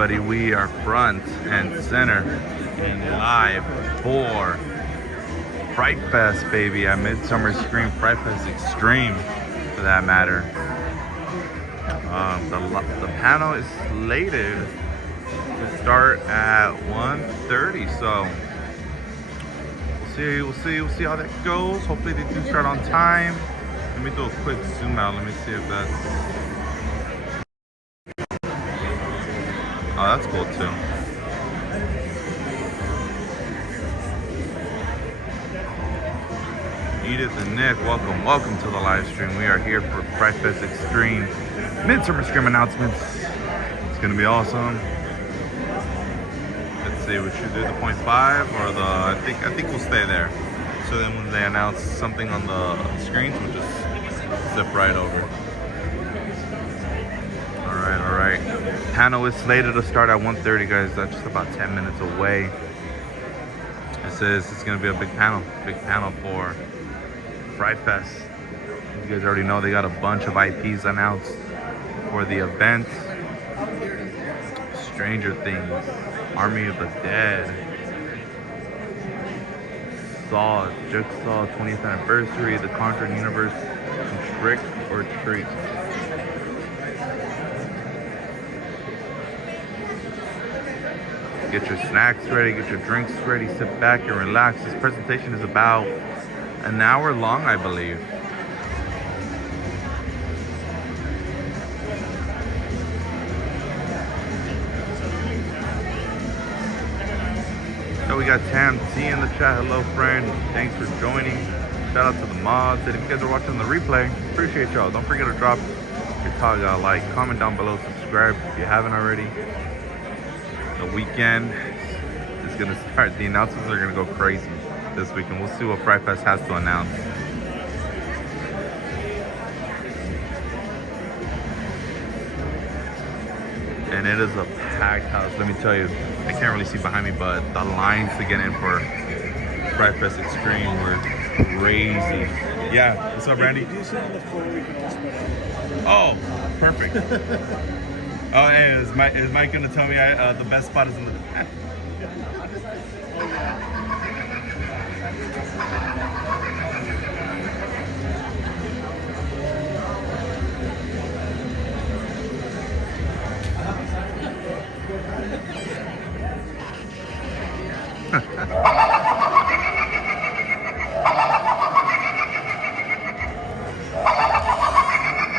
everybody. We are front and center and live for Fright Fest, baby, at Midsummer Scream, Fright Fest Extreme, for that matter. The panel is slated to start at 1:30, so we'll see how that goes. Hopefully they do start on time. Let me do a quick zoom out. Let me see if that's... Oh, that's cool too. Edith and Nick, welcome to the live stream. We are here for Fright Fest Extreme Midsummer Scream announcements. It's gonna be awesome. Let's see, we should do the 0.5 or the, I think we'll stay there. So then when they announce something on the screens, we'll just zip right over. All right. Panel is slated to start at 1:30, guys. That's just about 10 minutes away. It says it's gonna be a big panel for Fright Fest. You guys already know they got a bunch of IPs announced for the event. Stranger Things, Army of the Dead, Saw, Jigsaw 20th anniversary, the Conjuring Universe, and Trick or Treat. Get your snacks ready, get your drinks ready, sit back and relax. This presentation is about an hour long, I believe. So we got Tam T in the chat. Hello, friend. Thanks for joining. Shout out to the mods. And if you guys are watching the replay, appreciate y'all. Don't forget to drop your tag, like, comment down below, subscribe if you haven't already. The weekend is gonna start. The announcements are gonna go crazy this weekend. We'll see what Fright Fest has to announce. And it is a packed house. Let me tell you, I can't really see behind me, but the lines to get in for Fright Fest Extreme were crazy. Yeah, what's up, Randy? Oh, perfect. Oh, hey, is Mike gonna tell me the best spot is in the back?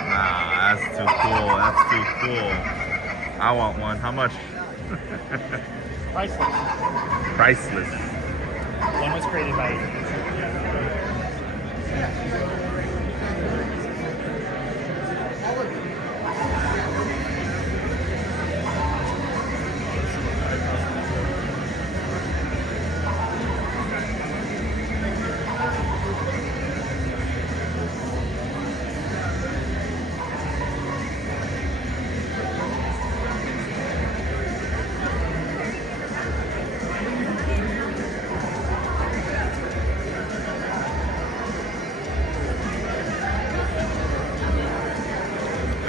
Nah, that's too cool. That's too cool. I want one. How much? Priceless. Priceless. One was created by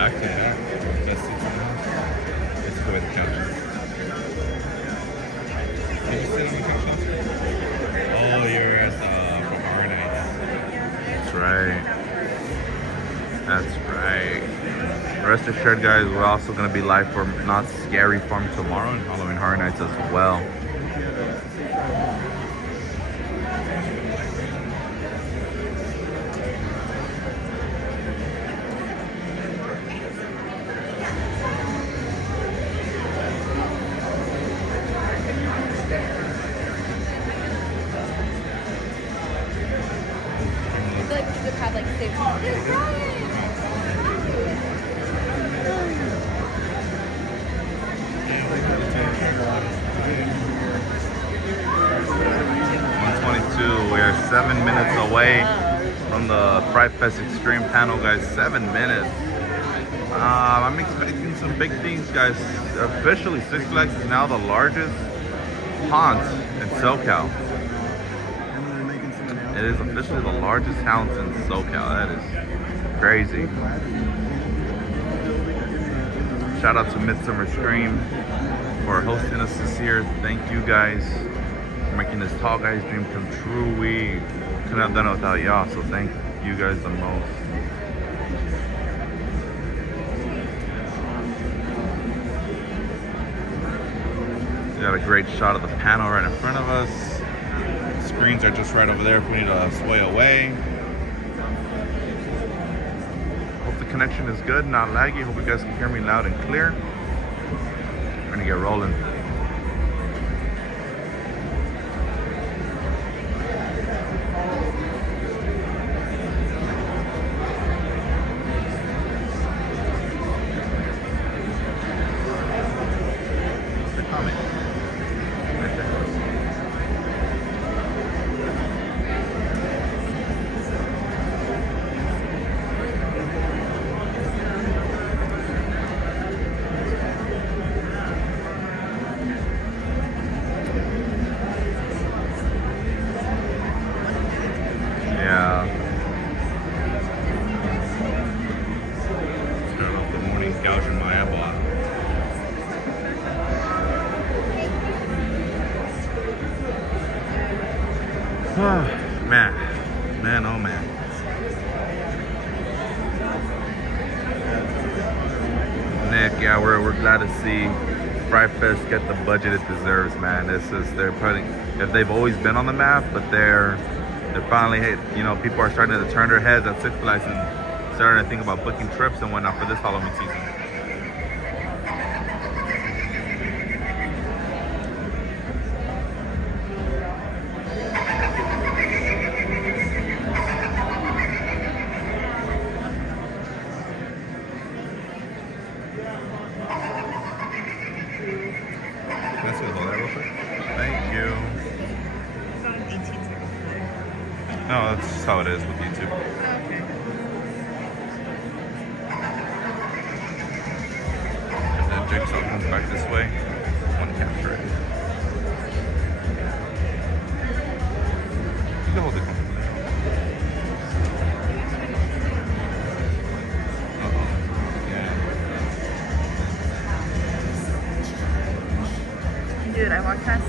Okay, let's go with the judges. Did you sit on the picture? Oh, you're at Horror Nights. That's right. Rest assured, guys, we're also going to be live for Not Scary Farm tomorrow and Halloween Horror Nights as well. Have like 6 We are 7 minutes away from the Fright Fest Extreme panel, guys. 7 minutes. I'm expecting some big things, guys. Officially, Six Flags is now the largest haunt in SoCal. It is officially the largest haunt in SoCal. That is crazy. Shout out to Midsummer Scream. for hosting us this year. Thank you guys for making this tall guy's dream come true. We couldn't have done it without y'all, so thank you guys the most. We got a great shot of the panel right in front of us. Screens are just right over there if we need to sway away. Hope the connection is good, not laggy. Hope you guys can hear me loud and clear. We're gonna get rolling. Man, oh man. Nick, yeah, we're glad to see Fright Fest get the budget it deserves, man. They're putting, if they've always been on the map, but they're finally, you know, people are starting to turn their heads at Six Flags and starting to think about booking trips and whatnot for this Halloween season. No, that's just how it is with YouTube. Okay. And then Jigsaw comes back this way. One capture it. You can hold it comfortably. Uh-oh. Yeah. Dude, I walked past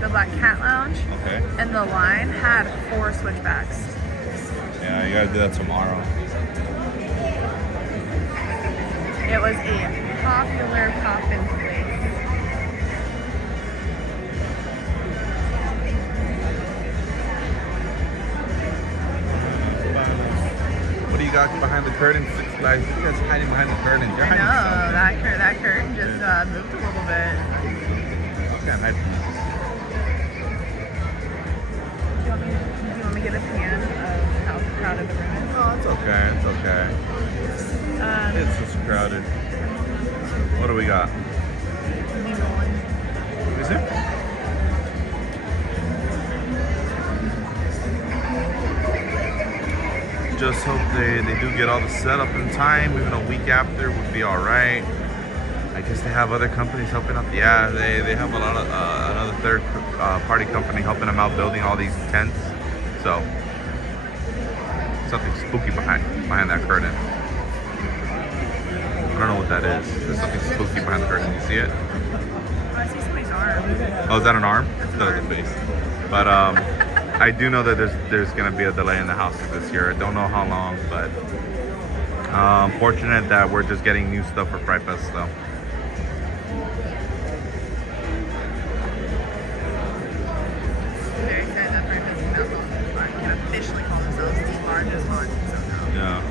the Black Cat Lounge. Okay. And the line had 4 switchbacks. Yeah, you gotta do that tomorrow. It was a popular poppin' place. What do you got behind the curtain? Six Flags. You guys hiding behind the curtain. You're I hiding know, something. that curtain just moved a little bit. You can't hide from this. Do you want me to get a pan of how crowded the room is? Oh, it's okay. It's okay. It's just crowded. What do we got? Is it? Just hope they do get all the setup in time. Even a week after would be all right. I guess they have other companies helping out. Yeah, they have a lot of another third party company helping them out building all these tents. So something spooky behind that curtain. I don't know what that is. There's something spooky behind the curtain. You see it? Oh, I see somebody's arm. Oh, is that an arm? That was a face. But I do know that there's gonna be a delay in the houses this year. I don't know how long, but fortunate that we're just getting new stuff for Fright Fest though. Very sad that Fright Fest can officially call themselves the largest haunted zone. Yeah.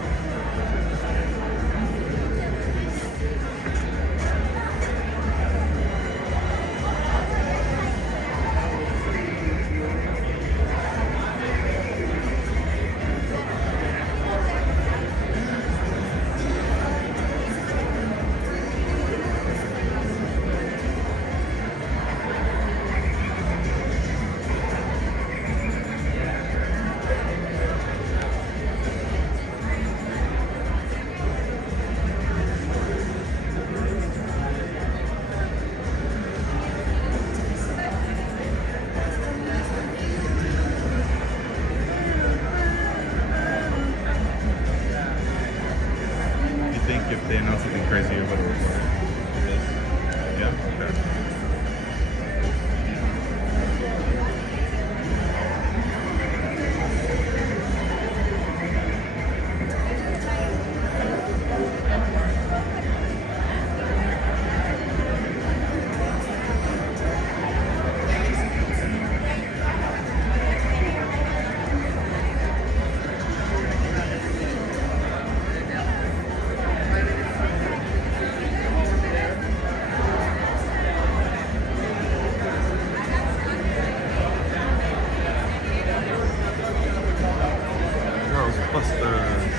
Ghostbusters.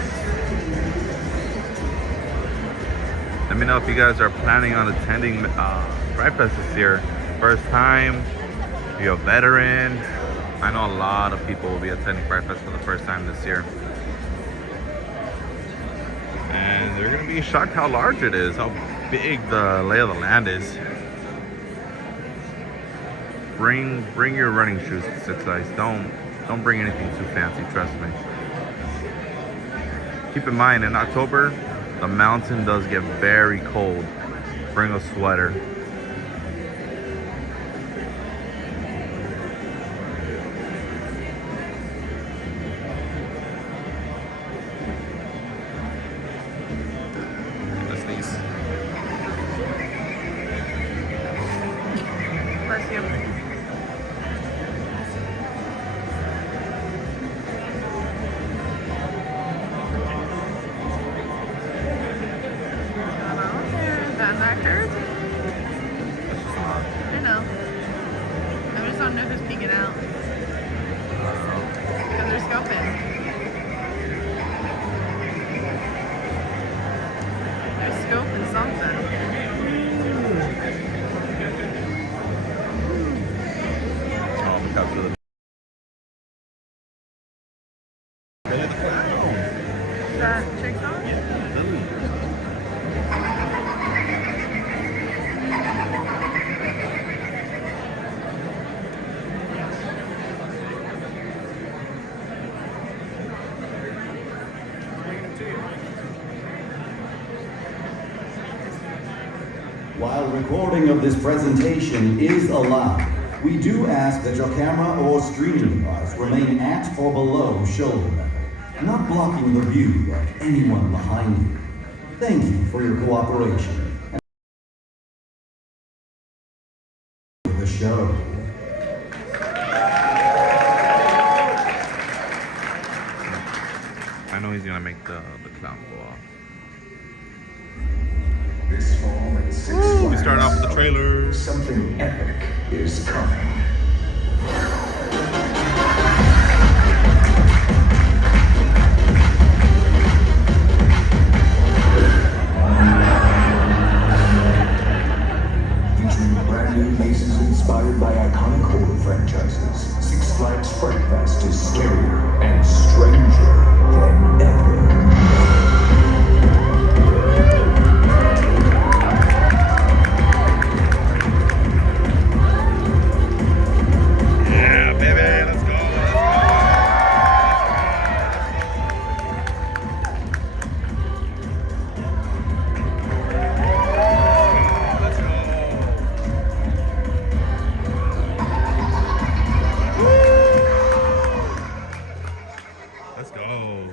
Let me know if you guys are planning on attending Fright Fest this year. First time, if you're a veteran. I know a lot of people will be attending Fright Fest for the first time this year. And they're gonna be shocked how large it is, how big the lay of the land is. Bring your running shoes to Six Flags. Don't bring anything too fancy, trust me. Keep in mind, in October, the mountain does get very cold. Bring a sweater. That's these. Bless you. That hurts. I know. I just don't know who's peeking out. Because they're scoping. They're scoping something. Oh, we capture the Is that chick's on? While recording of this presentation is allowed, we do ask that your camera or streaming device remain at or below shoulder level, not blocking the view of anyone behind you. Thank you for your cooperation. And the show. I know he's gonna make the clown go off. This fall at Six We started off with the trailer. Something epic is coming. Featuring brand new mazes inspired by iconic horror franchises, Six Flags Fright Fest is scarier and stranger than ever. Yeah, baby, let's go. Let's go. Let's go.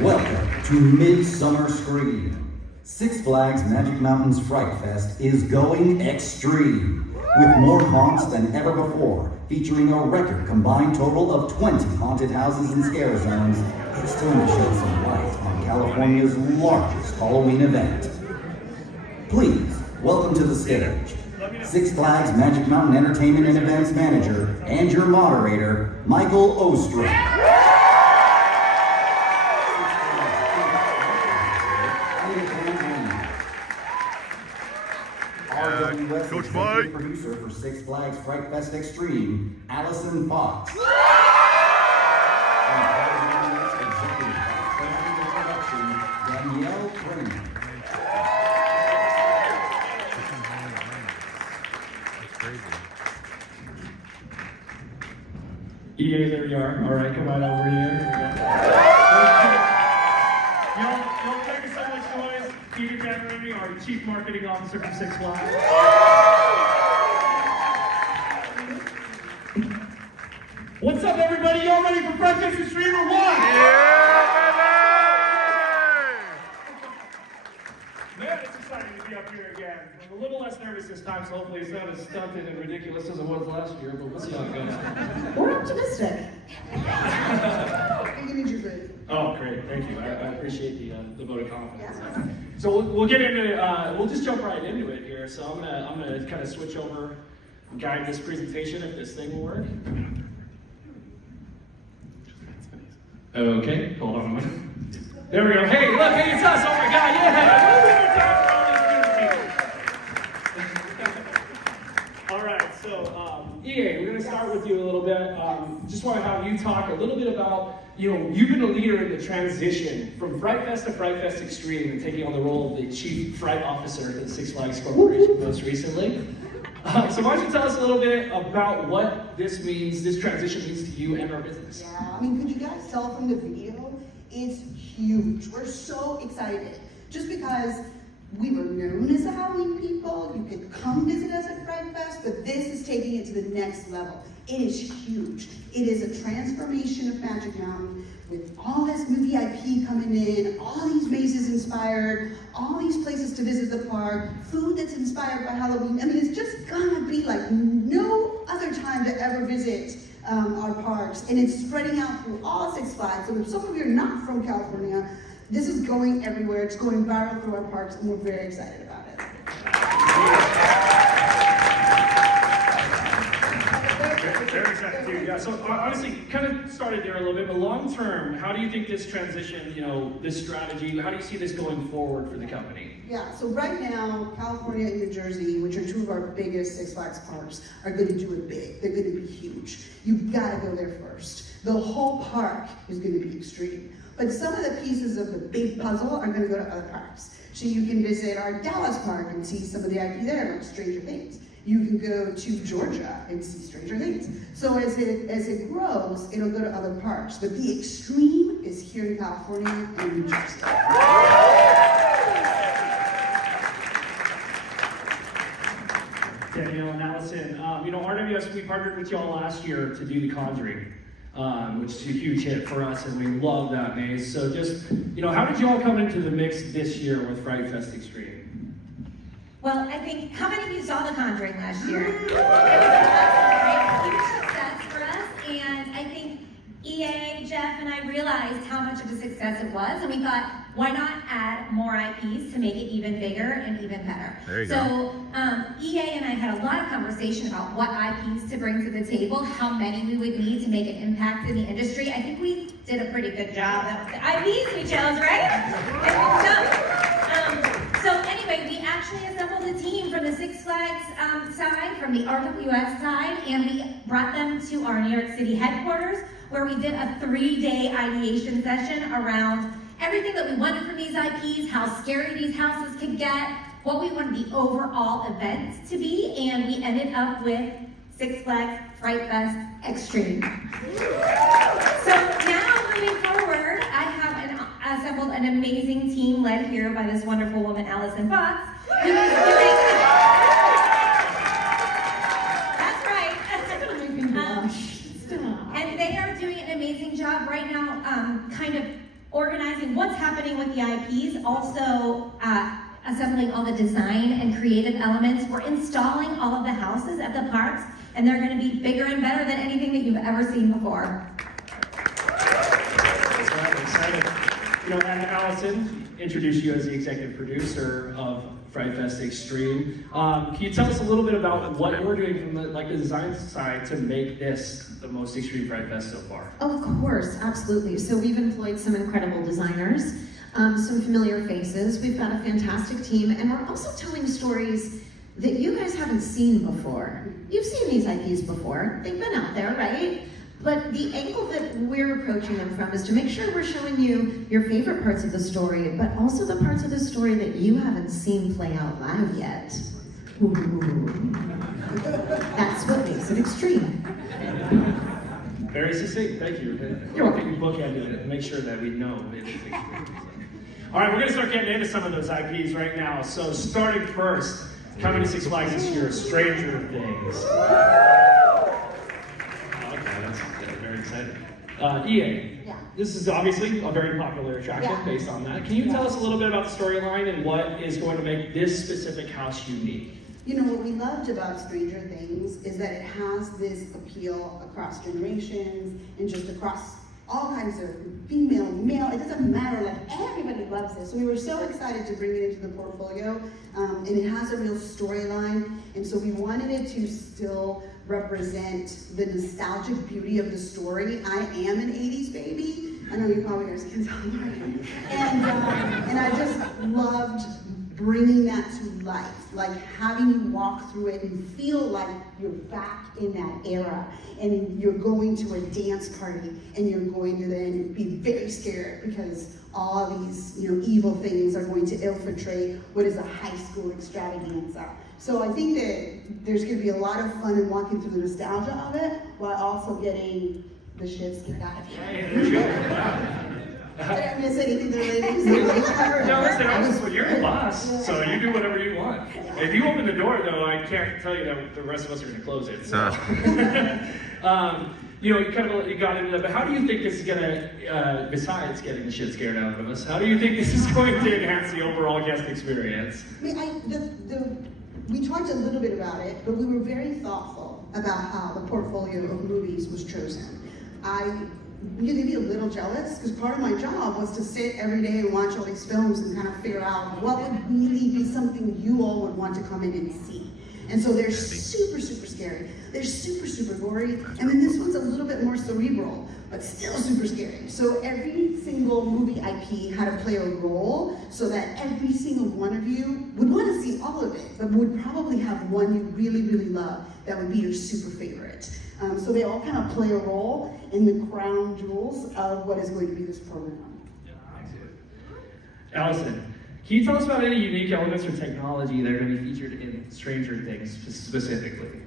Welcome to Midsummer Scream. Six Flags Magic Mountain's Fright Fest is going extreme, with more haunts than ever before, featuring a record combined total of 20 haunted houses and scare zones. It's time to shed some light on California's largest Halloween event. Please, welcome to the stage, Six Flags Magic Mountain Entertainment and Events Manager and your moderator, Michael Ostrom. RWS Coach executive Mike. Producer for Six Flags Fright Fest Extreme, Allison Fox. And RWS executive president of production, Danielle Kramer. That's crazy. EA, there you are. All right, come on over here. Y'all making so much noise. Peter Cameron, our Chief Marketing Officer for Six Flags. What's up, everybody? Y'all ready for Fright Fest Extreme or what? Man, it's exciting to be up here again. I'm a little less nervous this time, so hopefully it's not as stunted and ridiculous as it was last year, but we'll see how it goes. We're optimistic. great. Thank you. I appreciate the vote of confidence. So we'll get into we'll just jump right into it here. So I'm gonna kind of switch over and guide this presentation if this thing will work. Okay, hold on a minute. There we go. Hey, look, hey, it's us. Oh my God, yeah! All right, so EA, we're gonna start with you a little bit. Just want to have you talk a little bit about, you've been a leader in the transition from Fright Fest to Fright Fest Extreme and taking on the role of the Chief Fright Officer for the Six Flags Corporation most recently. So why don't you tell us a little bit about what this transition means to you and our business? Yeah, I mean, could you guys tell from the video? It's huge. We're so excited. Just because we were known as a Halloween people, you could come visit us at Fright Fest, but this is taking it to the next level. It is huge. It is a transformation of Magic Mountain with all this new VIP coming in, all these mazes inspired, all these places to visit the park, food that's inspired by Halloween. I mean, it's just gonna be like no other time to ever visit our parks. And it's spreading out through all Six Flags. So if some of you are not from California, this is going everywhere. It's going viral through our parks, and we're very excited about it. Very excited too. Yeah. So honestly, kind of started there a little bit, but long term, how do you think this transition, this strategy, how do you see this going forward for the company? Yeah. So right now, California and New Jersey, which are two of our biggest Six Flags parks, are going to do it big. They're going to be huge. You've got to go there first. The whole park is going to be extreme. But some of the pieces of the big puzzle are going to go to other parks. So you can visit our Dallas park and see some of the IP there, like Stranger Things. You can go to Georgia and see Stranger Things. So as it grows, it'll go to other parks. But the extreme is here in California and New Jersey. Danielle and Allison, RWS, we partnered with y'all last year to do the Conjuring. Which is a huge hit for us, and we love that maze. So just, how did you all come into the mix this year with Fright Fest Extreme? Well, I think, how many of you saw The Conjuring last year? It was a huge success for us, and I think EA, Jeff, and I realized how much of a success it was, and we thought, why not add more IPs to make it even bigger and even better? There you so, go. EA and I had a lot of conversation about what IPs to bring to the table, how many we would need to make an impact in the industry. I think we did a pretty good job. That was the IPs we chose, right? So anyway, we actually assembled a team from the Six Flags side, from the RWS side, and we brought them to our New York City headquarters, where we did a 3-day ideation session around everything that we wanted from these IPs, how scary these houses could get, what we wanted the overall event to be, and we ended up with Six Flags Fright Fest Extreme. So now, moving forward, I have assembled an amazing team led here by this wonderful woman, Allison Fox, who is doing... That's right. And they are doing an amazing job right now, kind of organizing what's happening with the IPs, also assembling all the design and creative elements. We're installing all of the houses at the parks, and they're going to be bigger and better than anything that you've ever seen before. That's right, I'm excited. And Allison, introduce you as the executive producer of Fright Fest Extreme. Can you tell us a little bit about what you're doing from the design side to make this the most extreme Fright Fest so far? Of course, absolutely. So we've employed some incredible designers, some familiar faces. We've got a fantastic team, and we're also telling stories that you guys haven't seen before. You've seen these IPs before. They've been out there, right? But the angle that we're approaching them from is to make sure we're showing you your favorite parts of the story, but also the parts of the story that you haven't seen play out loud yet. Ooh. That's what makes it extreme. Very succinct, thank you. You're welcome. You bookended it, make sure that we know it's extreme. All right, we're gonna start getting into some of those IPs right now. So starting first, coming to Six Flags this year, Stranger Things. Very excited. EA, this is obviously a very popular attraction based on that. Can you tell us a little bit about the storyline and what is going to make this specific house unique? What we loved about Stranger Things is that it has this appeal across generations and just across all kinds of female, male, it doesn't matter, like everybody loves this. So we were so excited to bring it into the portfolio, and it has a real storyline, and so we wanted it to still represent the nostalgic beauty of the story. I am an 80s baby. I know you probably guys can tell me. And I just loved bringing that to life, like having you walk through it and feel like you're back in that era, and you're going to a dance party, and you're going to then be very scared because all these, evil things are going to infiltrate what is a high school extravaganza. So I think that there's going to be a lot of fun in walking through the nostalgia of it, while also getting the shit scared out of you. Did I miss anything there, ladies? No, listen, you're the boss, so you do whatever you want. If you open the door, though, I can't tell you that the rest of us are going to close it. So. You got into that, but how do you think this is going to, besides getting the shit scared out of us, how do you think this is going to enhance the overall guest experience? We talked a little bit about it, but we were very thoughtful about how the portfolio of movies was chosen. You can be a little jealous, because part of my job was to sit every day and watch all these films and kind of figure out what would really be something you all would want to come in and see. And so they're super, super scary. They're super, super gory. And then this one's a little bit more cerebral, but still super scary. So every single movie IP had to play a role so that every single one of you would want to see all of it, but would probably have one you really, really love that would be your super favorite. So they all kind of play a role in the crown jewels of what is going to be this program. Allison, can you tell us about any unique elements or technology that are going to be featured in Stranger Things specifically?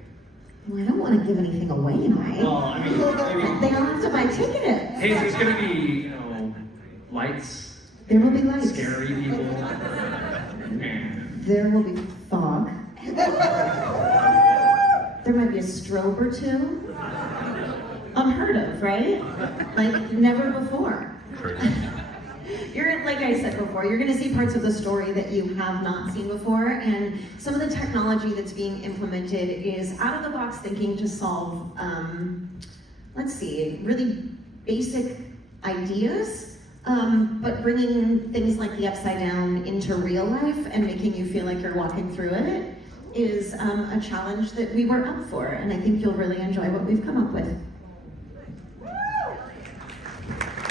Well, I don't want to give anything away, right? Well, I mean, they all have to buy tickets. Hey, there's going to be, lights. There will be lights. Scary people. There will be fog. There might be a strobe or two. Unheard of, right? Like, never before. Like I said before, you're going to see parts of the story that you have not seen before, and some of the technology that's being implemented is out-of-the-box thinking to solve, really basic ideas, but bringing things like the Upside Down into real life and making you feel like you're walking through it is a challenge that we were up for, and I think you'll really enjoy what we've come up with.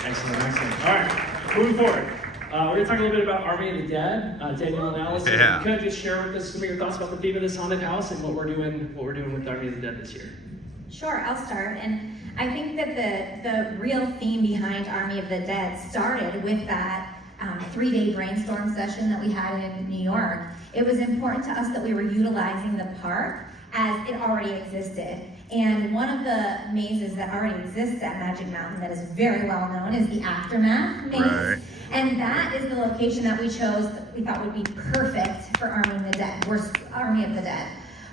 Excellent. All right, moving forward. We're going to talk a little bit about Army of the Dead. Daniel and Alice, Yeah. Could you just share with us some of your thoughts about the theme of this haunted house and what we're doing with Army of the Dead this year? Sure, I'll start. And I think that the real theme behind Army of the Dead started with that 3-day brainstorm session that we had in New York. It was important to us that we were utilizing the park as it already existed. And one of the mazes that already exists at Magic Mountain that is very well known is the Aftermath maze. Right. And that is the location that we chose that we thought would be perfect for Army of the Dead. We're Army of the Dead.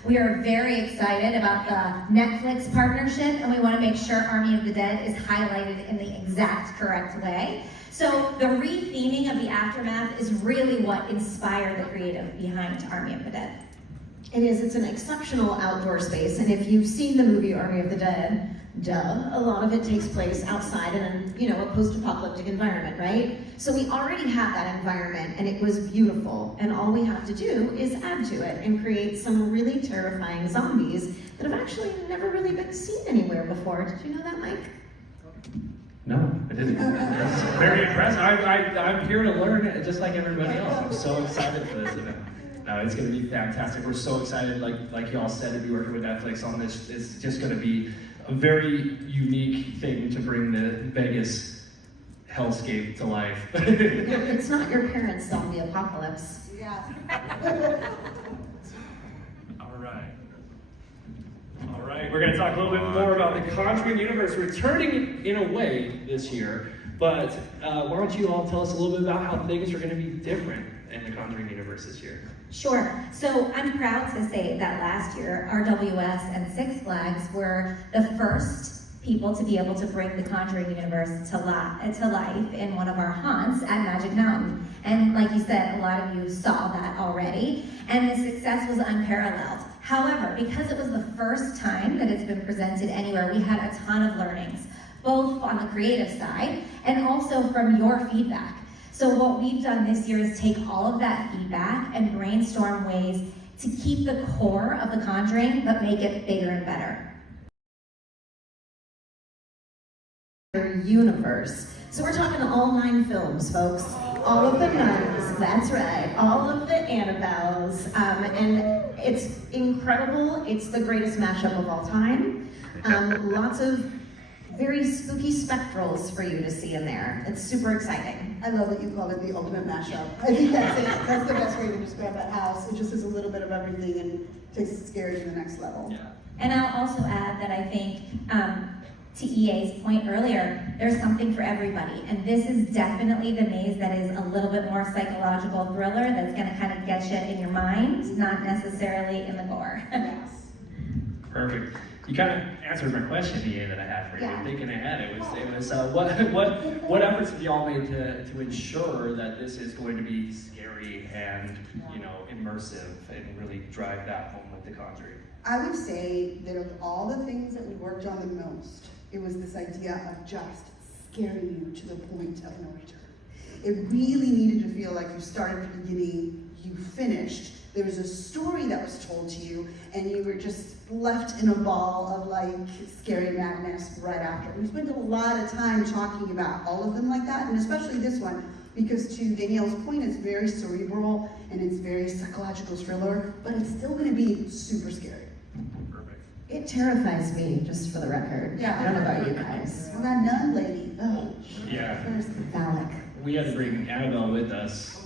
We are very excited about the Netflix partnership, and we want to make sure Army of the Dead is highlighted in the exact correct way. So the re-theming of the Aftermath is really what inspired the creative behind Army of the Dead. It is. It's an exceptional outdoor space, and if you've seen the movie Army of the Dead, a lot of it takes place outside in a post-apocalyptic environment, right? So we already had that environment, and it was beautiful, and all we have to do is add to it and create some really terrifying zombies that have actually never really been seen anywhere before. Did you know that, Mike? No, I didn't. That's very impressive. I'm here to learn just like everybody else. I'm so excited for this event. It's going to be fantastic. We're so excited, like y'all said, to be working with Netflix on this. It's just going to be a very unique thing to bring the Vegas hellscape to life. It's not your parents' zombie apocalypse. Yeah. All right. We're going to talk a little bit more about the Conjuring Universe returning in a way this year. But why don't you all tell us a little bit about how things are going to be different in the Conjuring Universe this year? Sure. So I'm proud to say that last year, RWS and Six Flags were the first people to be able to bring the Conjuring Universe to life in one of our haunts at Magic Mountain. And like you said, a lot of you saw that already. And the success was unparalleled. However, because it was the first time that it's been presented anywhere, we had a ton of learnings, both both on the creative side and also from your feedback. So what we've done this year is take all of that feedback and brainstorm ways to keep the core of The Conjuring, but make it bigger and better. Universe. So we're talking all 9 films, folks. All of the nuns, that's right. All of the Annabelles. And it's incredible. It's the greatest mashup of all time. Lots of very spooky spectrals for you to see in there. It's super exciting. I love that you call it the ultimate mashup. I think that's it. That's the best way to describe that house. It just is a little bit of everything and takes it scary to the next level. Yeah. And I'll also add that I think, to EA's point earlier, there's something for everybody. And this is definitely the maze that is a little bit more psychological thriller that's gonna kind of get you in your mind, not necessarily in the gore. Yes. Perfect. You kind of answered my question, EA, that I had for you. Yeah. Thinking ahead, it was what efforts have y'all made to ensure that this is going to be scary and immersive and really drive that home with The Conjuring? I would say that of all the things that we worked on the most, it was this idea of just scaring you to the point of no return. It really needed to feel like you started at the beginning, you finished. There was a story that was told to you, and you were just left in a ball of like scary madness right after. We spent a lot of time talking about all of them like that, and especially this one, because to Danielle's point, it's very cerebral and it's very psychological thriller, but it's still gonna be super scary. It terrifies me, just for the record. Yeah. I don't know about you guys. Well, that nun lady, oh. Yeah. Phallic. We had to bring Annabelle with us,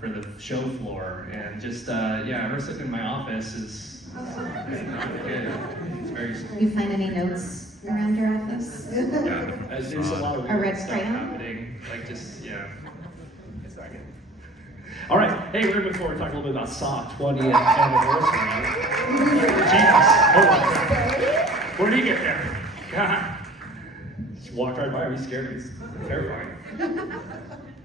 for the show floor, and just her sitting in my office is not good. It's very scary. You find any notes around your office? Yeah, there's a lot of A red weird stuff crayon? happening. It's not good. All right, hey, we're moving forward. Talk a little bit about Saw 20th anniversary. Jesus, where did you get there? God, just walked right by. Are you scared? It's terrifying.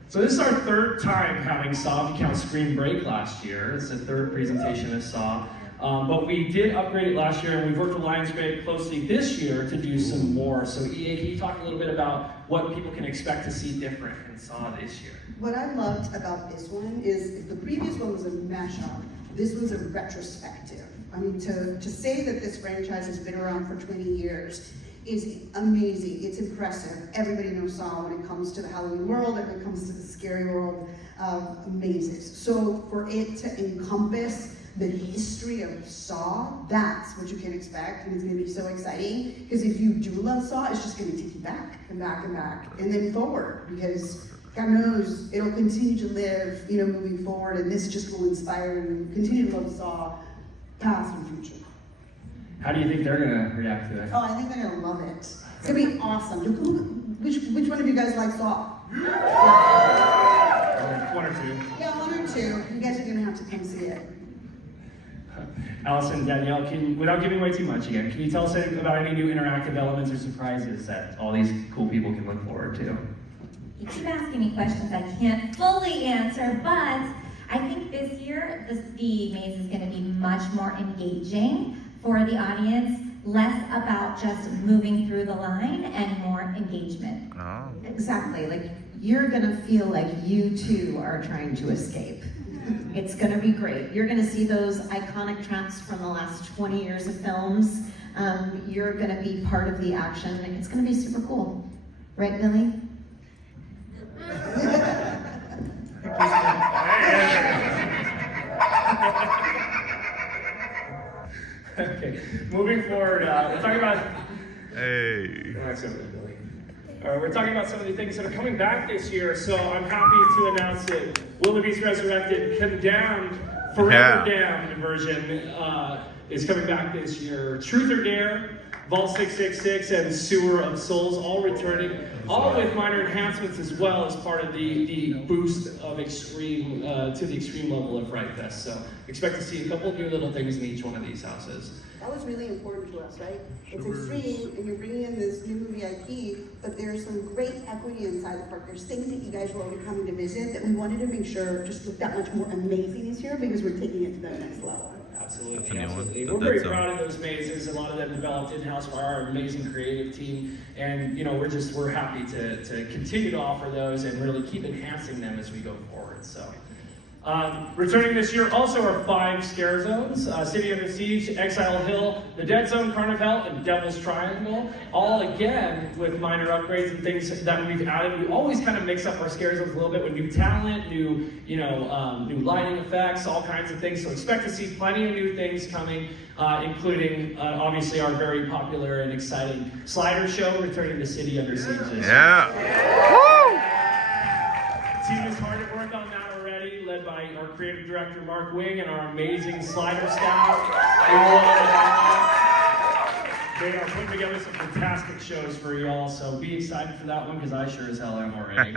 So this is our 3rd time having Saw, if you count Screen Break last year. It's the 3rd presentation of Saw. But we did upgrade it last year, and we've worked with Lionsgate closely this year to do some more. So EA, can you talk a little bit about what people can expect to see different in Saw this year? What I loved about this one is if the previous one was a mashup, this was a retrospective. I mean, to say that this franchise has been around for 20 years is amazing, it's impressive. Everybody knows Saw when it comes to the Halloween world, and when it comes to the scary world of mazes. So for it to encompass the history of Saw, that's what you can expect, and it's gonna be so exciting, because if you do love Saw, it's just gonna take you back and back and back, and then forward, because God knows it'll continue to live, moving forward, and this just will inspire and continue to love Saw, past and future. How do you think they're gonna react to it? Oh, I think they're gonna love it. It's gonna be awesome. Which one of you guys like Saw? One or two. Yeah, 1 or 2. You guys are gonna have to come see it. Allison, Danielle, without giving away too much again, can you tell us about any new interactive elements or surprises that all these cool people can look forward to? You keep asking me questions I can't fully answer, but I think this year the maze is going to be much more engaging for the audience, less about just moving through the line and more engagement. Oh. Exactly, like you're gonna feel like you too are trying to escape. It's gonna be great. You're gonna see those iconic traps from the last 20 years of films. You're gonna be part of the action. It's gonna be super cool. Right, Billy? Okay, moving forward, we're talking about... Hey. We're talking about some of the things that are coming back this year, so I'm happy to announce that Willoughby's Resurrected Condemned, Forever Damned version is coming back this year. Truth or Dare, Vault 666, and Sewer of Souls all returning, all with minor enhancements as well as part of the boost of extreme to the extreme level of Fright Fest. So expect to see a couple of new little things in each one of these houses. That was really important to us, right? It's extreme, and you're bringing in this new movie IP, but there's some great equity inside the park. There's things that you guys were already coming to visit that we wanted to make sure just looked that much more amazing this year because we're taking it to the next level. Absolutely, That's a new one. absolutely. The We're very Dead Zone. proud of those mazes. A lot of them developed in-house by our amazing creative team, and we're happy to continue to offer those and really keep enhancing them as we go forward. So. Returning this year also are 5 scare zones, City Under Siege, Exile Hill, the Dead Zone, Carnival, and Devil's Triangle, all again with minor upgrades and things that we've added. We always kind of mix up our scare zones a little bit with new talent, new lighting effects, all kinds of things. So expect to see plenty of new things coming, including obviously our very popular and exciting slider show returning to City Under Siege this year. Yeah. Team is hard at work on that already, led by our creative director Mark Wing and our amazing slider staff. They are putting together some fantastic shows for y'all, so be excited for that one because I sure as hell am already.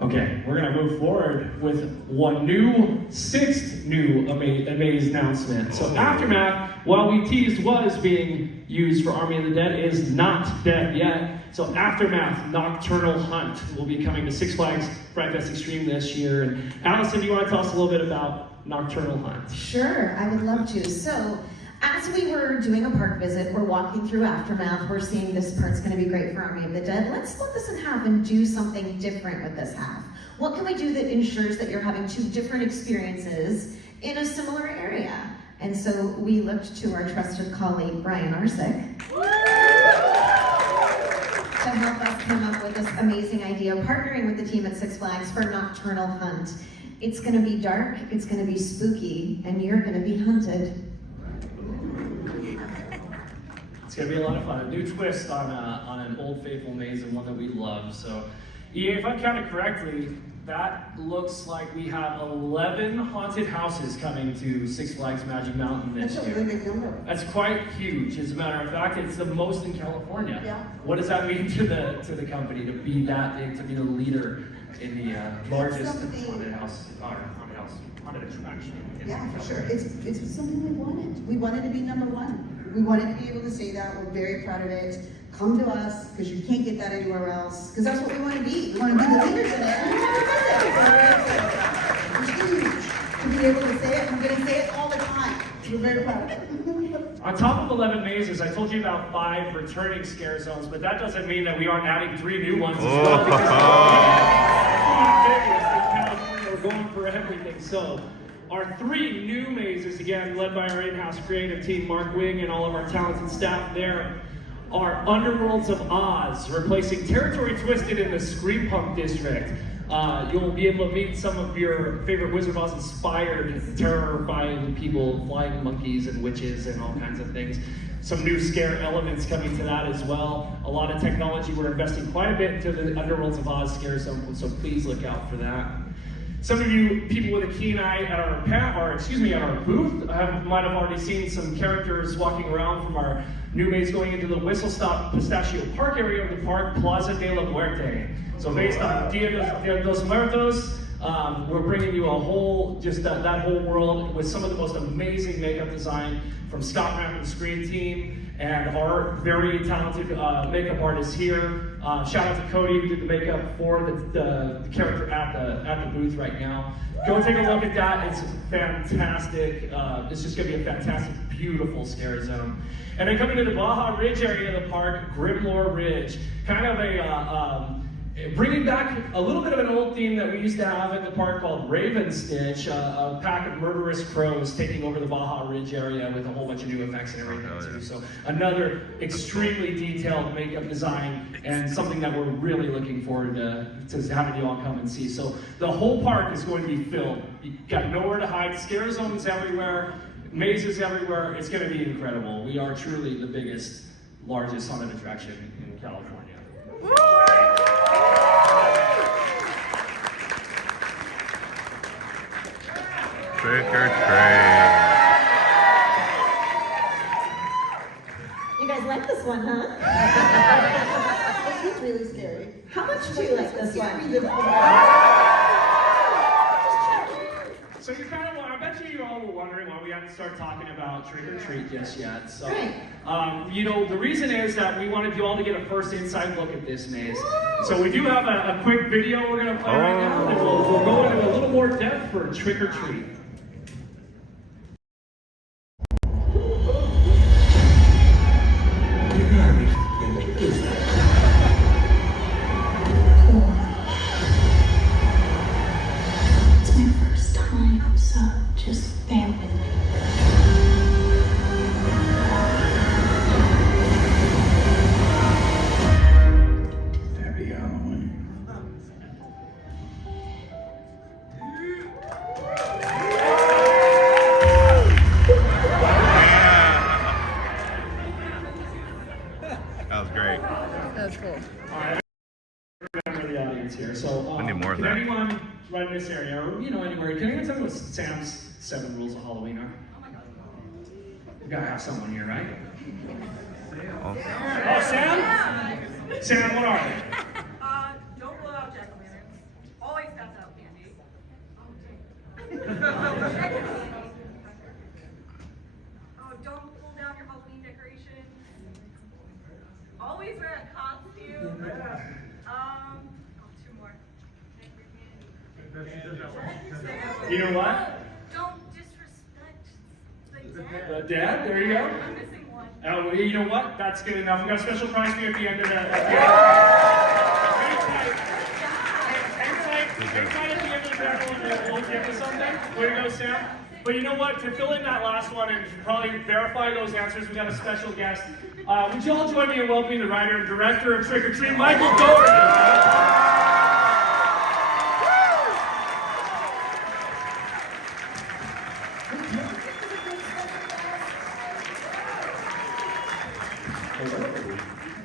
Okay, we're gonna move forward with one new, 6th new Amaze announcement. So Aftermath, while we teased was being used for Army of the Dead, is not dead yet. So Aftermath Nocturnal Hunt will be coming to Six Flags Fright Fest Extreme this year. And Allison, do you want to tell us a little bit about Nocturnal Hunt? Sure, I would love to. So, as we were doing a park visit, we're walking through Aftermath, we're seeing this part's gonna be great for Army of the Dead. Let's split this in half and do something different with this half. What can we do that ensures that you're having 2 different experiences in a similar area? And so we looked to our trusted colleague, Brian Arsick, to help us come up with this amazing idea, partnering with the team at Six Flags for Nocturnal Hunt. It's gonna be dark, it's gonna be spooky, and you're gonna be hunted. It's gonna be a lot of fun. A new twist on an old faithful maze and one that we love. So, EA, if I counted correctly, that looks like we have 11 haunted houses coming to Six Flags Magic Mountain this year. That's a really big number. That's quite huge. As a matter of fact, it's the most in California. Yeah. What does that mean to the company to be that big, to be the leader in the largest haunted attraction? Yeah, for sure. It's something we wanted. We wanted to be number 1. We wanted to be able to say that. We're very proud of it. Come to us, because you can't get that anywhere else. Because that's what we want to be. We want to be the leaders in it. And we never did it. So it's huge to be able to say it. I'm going to say it all the time. We're very proud of it. On top of 11 mazes, I told you about 5 returning scare zones, but that doesn't mean that we aren't adding 3 new ones as well. Because we're going for everything. So, our 3 new mazes, again, led by our in-house creative team, Mark Wing, and all of our talented staff there, are Underworlds of Oz, replacing Territory Twisted in the Scream Punk District. You'll be able to meet some of your favorite Wizard of Oz inspired, terrifying people, flying monkeys and witches and all kinds of things. Some new scare elements coming to that as well. A lot of technology. We're investing quite a bit into the Underworlds of Oz scare zone, so please look out for that. Some of you people with a keen eye at our booth might have already seen some characters walking around from our new maze going into the Whistle Stop Pistachio Park area of the park, Plaza de la Muerte. So based on Dia de los Muertos, we're bringing you a whole, that whole world with some of the most amazing makeup design from Scott Ramp and the Screen team, and our very talented makeup artists here. Shout out to Cody who did the makeup for the character at the booth right now. Go take a look at that. It's fantastic. It's just going to be a fantastic, beautiful scare zone. And then coming to the Baja Ridge area of the park, Grimlore Ridge. Kind of bringing back a little bit of an old theme that we used to have at the park called Raven Stitch, a pack of murderous crows taking over the Baja Ridge area with a whole bunch of new effects and everything too. So another extremely detailed makeup design and something that we're really looking forward to having you all come and see. So the whole park is going to be filled. You've got nowhere to hide, scare zones everywhere, mazes everywhere. It's going to be incredible. We are truly the biggest, largest haunted attraction in California. Trick or treat. You guys like this one, huh? This is really scary. How much do you like this one? So you kind of, I bet you all were wondering why we hadn't started talking about trick or treat just yet. So, the reason is that we wanted you all to get a first inside look at this maze. So we do have a quick video we're going to play right now, and we'll go into a little more depth for trick or treat. is it? It's my first time, so just bear with me. Happy Halloween. That was great. That's cool. All right. Remember the audience here. So, We need more of can that. anyone right in this area, or anywhere, can anyone tell me what Sam's 7 rules of Halloween are? We gotta have someone here, right? Oh, Oh, Sam? Sam, what are they? Don't blow out jack-o'-lanterns. Always pass out candy. Oh, don't pull down your Halloween decorations. Always wear a costume. 2 more. You know what? Don't disrespect the dead. The dad, there you go. I'm missing one. Oh, well, you know what? That's good enough. We got a special prize for you at the end of that. Hang tight at the end of the barrel and we'll get to something. Way to go, Sam. But you know what? To fill in that last one and probably verify those answers, we got a special guest. Would you all join me in welcoming the writer and director of Trick or Treat, Michael Doherty?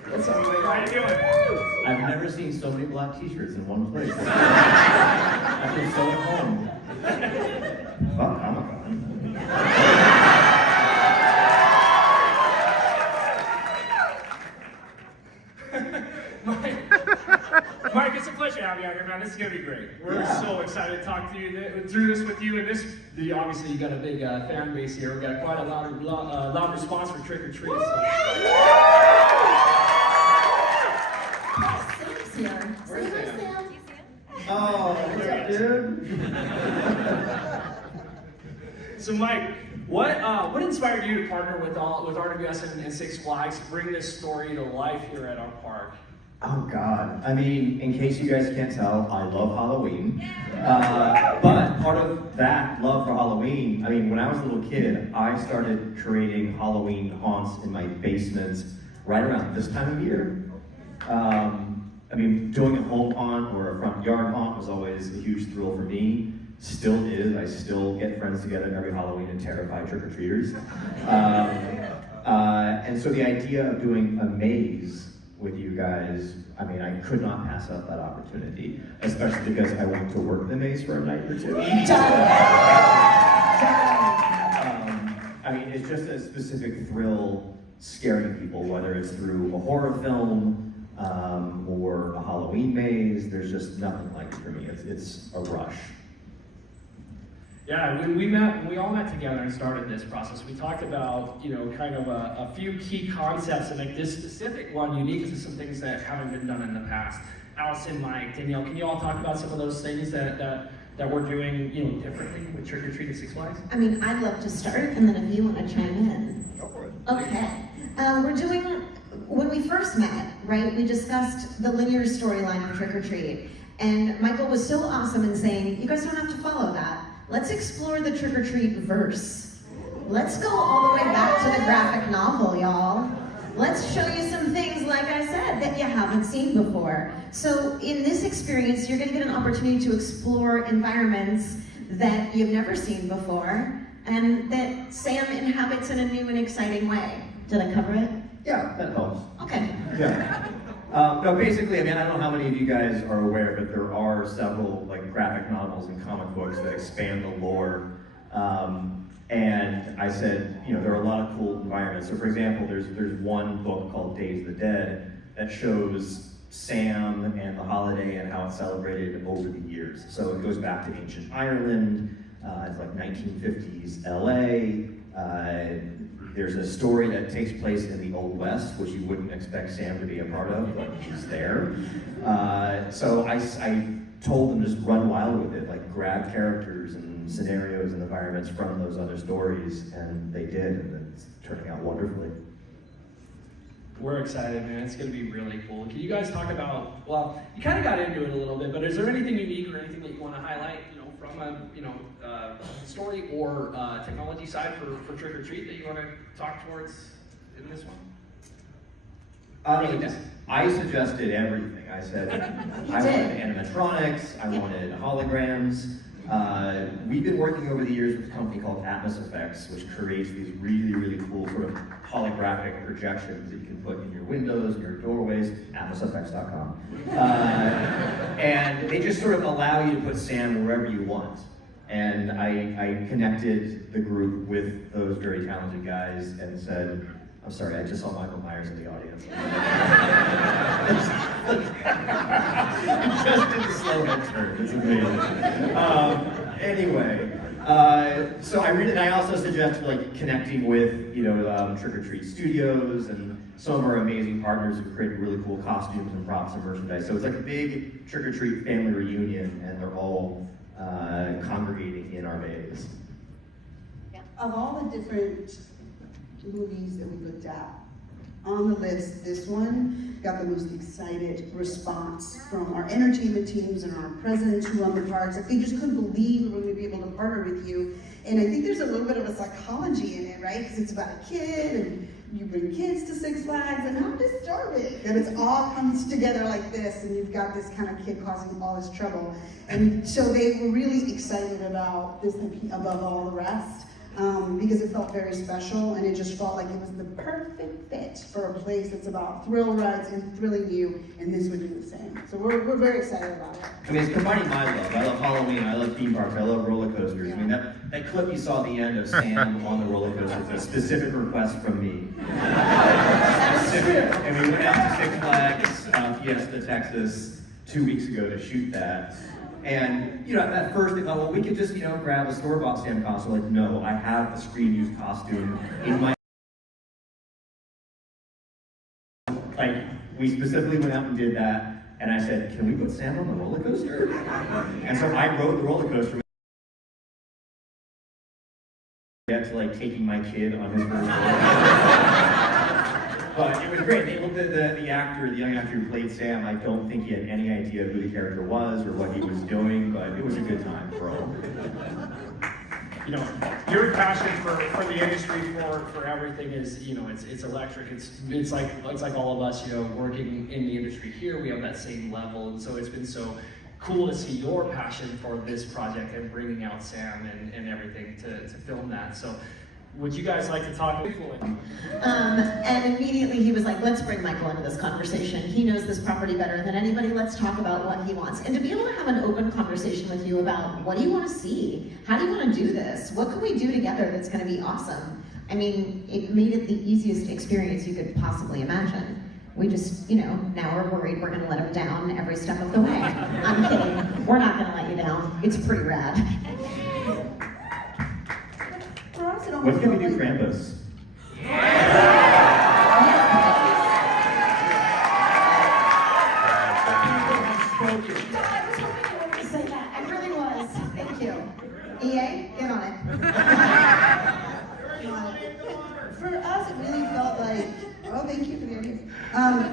What's up, How you doing? I've never seen so many black t-shirts in one place. I feel so at home. Fuck Comic-Con. Mike, it's a pleasure to have you out here, man. This is gonna be great. We're so excited to talk to you through this with you. And obviously, you got a big fan base here. We got quite a loud response for Trick or Treat. Sam's here. Say hi, Sam. Oh, what's up, dude? So, Mike, what inspired you to partner with RWS and Six Flags to bring this story to life here at our park? Oh God, I mean, in case you guys can't tell, I love Halloween. But part of that love for Halloween, I mean, when I was a little kid, I started creating Halloween haunts in my basement right around this time of year. I mean, doing a home haunt or a front yard haunt was always a huge thrill for me. Still is. I still get friends together every Halloween and terrify trick-or-treaters. And so the idea of doing a maze with you guys, I mean, I could not pass up that opportunity, especially because I went to work the maze for a night or two. I mean, it's just a specific thrill scaring people, whether it's through a horror film or a Halloween maze. There's just nothing like it for me. It's a rush. Yeah, when we all met together and started this process, we talked about, kind of a few key concepts and make this specific one unique to some things that haven't been done in the past. Allison, Mike, Danielle, can you all talk about some of those things that we're doing, differently with Trick or Treat at Six Flags? I mean, I'd love to start, and then if you want to chime in. Go for it. Okay. When we first met, right, we discussed the linear storyline of Trick or Treat. And Michael was so awesome in saying, you guys don't have to follow that. Let's explore the Trick or Treat verse. Let's go all the way back to the graphic novel, y'all. Let's show you some things, like I said, that you haven't seen before. So in this experience, you're gonna get an opportunity to explore environments that you've never seen before, and that Sam inhabits in a new and exciting way. Did I cover it? Yeah, that helps. Okay. Yeah. No, basically, I mean, I don't know how many of you guys are aware, but there are several graphic novels and comic books that expand the lore. And I said, there are a lot of cool environments. So for example, there's one book called Days of the Dead that shows Sam and the holiday and how it's celebrated over the years. So it goes back to ancient Ireland, it's like 1950s LA. There's a story that takes place in the Old West, which you wouldn't expect Sam to be a part of, but he's there. So I told them just run wild with it, grab characters and scenarios and environments from those other stories, and they did, and it's turning out wonderfully. We're excited, man. It's going to be really cool. Can you guys talk about, well, you kind of got into it a little bit, but is there anything unique or anything that you want to highlight, from a, story or technology side for Trick or Treat that you want to talk towards in this one? I suggested everything. I said I wanted animatronics, I wanted holograms. We've been working over the years with a company called Atmos Effects, which creates these really, really cool sort of holographic projections that you can put in your windows, in your doorways, atmosfx.com. And they just sort of allow you to put Sam wherever you want. And I connected the group with those very talented guys and said, I'm sorry, I just saw Michael Myers in the audience. Just did the slow head turn. It's amazing. Anyway, so I also suggested like connecting with Trick or Treat Studios and some of our amazing partners who created really cool costumes and props and merchandise. So it's like a big Trick or Treat family reunion, and they're all congregating in our bays. Of all the different movies that we looked at on the list, this one got the most excited response from our entertainment teams and our presidents who run the parks. Like, they just couldn't believe we were going to be able to partner with you. And I think there's a little bit of a psychology in it, right? Because it's about a kid, and you bring kids to Six Flags, and how disturbing that it's all comes together like this, and you've got this kind of kid causing all this trouble. And so they were really excited about this above all the rest. Because it felt very special, and it just felt like it was the perfect fit for a place that's about thrill rides and thrilling you, and this would do the same. So we're very excited about it. I mean, it's combining my love. I love Halloween, I love theme parks, I love roller coasters. Yeah. I mean, that clip you saw at the end of Sam on the roller coaster is a specific request from me. Specific. And we went out to Six Flags, Fiesta, Texas, 2 weeks ago to shoot that. And, at first they thought, well, we could just, grab a store-bought Sam costume. Like, no, I have a screen-used costume in my... Like, we specifically went out and did that, and I said, can we put Sam on the roller coaster? And so I rode the roller coaster. To, taking my kid on his first roller. But it was great. They looked at the young actor who played Sam. I don't think he had any idea who the character was or what he was doing, but it was a good time for all. Your passion for the industry, for everything is, it's electric. It's like all of us, working in the industry here. We have that same level, and so it's been so cool to see your passion for this project and bringing out Sam and everything to film that. So, would you guys like to talk briefly? And immediately he was like, let's bring Michael into this conversation. He knows this property better than anybody. Let's talk about what he wants. And to be able to have an open conversation with you about what do you want to see? How do you want to do this? What can we do together that's going to be awesome? I mean, it made it the easiest experience you could possibly imagine. We just, now we're worried we're going to let him down every step of the way. I'm kidding. We're not going to let you down. It's pretty rad. When can we do Krampus? I was hoping you were going to say that. I really was. Thank you. EA, get on it. For us, it really felt like, oh, thank you for the idea.